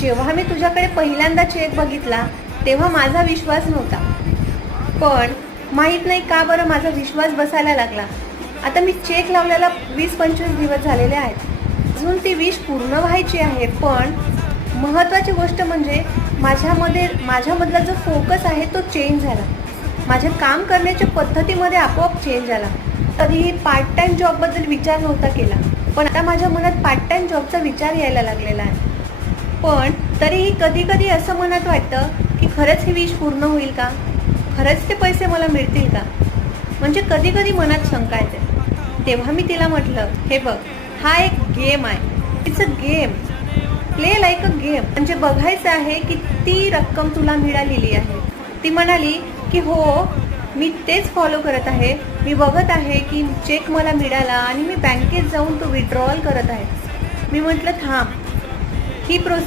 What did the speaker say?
जेव्हा मी तुझ्याकडे पहिल्यांदा चेक बघितला तेव्हा माझा विश्वास नव्हता, पण माहीत नाही का बरं माझा विश्वास बसायला लागला. आता मी चेक लावल्याला 20-25 दिवस झालेले आहेत. अजून ती विश पूर्ण व्हायची आहे, पण महत्त्वाची गोष्ट म्हणजे माझ्यामधला जो फोकस आहे तो चेंज झाला. माझे काम करण्याच्या पद्धतीमध्ये आपोआप चेंज आला. कधीही पार्ट टाईम जॉबबद्दल विचार नव्हता केला, पण आता माझ्या मनात पार्ट टाईम जॉबचा विचार यायला लागलेला आहे. पण तरीही कधी कधी असं मनात वाटतं की खरंच ही विश पूर्ण होईल का, खरंच ते पैसे मला मिळतील का. म्हणजे कधी कधी मनात शंका येते. तेव्हा मी तिला म्हटलं, हे बघ, हा एक गेम आहे, it's a game, play like a game. म्हणजे बघायचं आहे की ती रक्कम तुला मिळालेली आहे. ती म्हणाली की हो, मी तेच फॉलो करत आहे. मी बघत आहे की चेक मला मिळाला आणि मी बँकेत जाऊन तो विड्रॉल करत आहे. मी म्हटलं थांब, ही प्रोसेस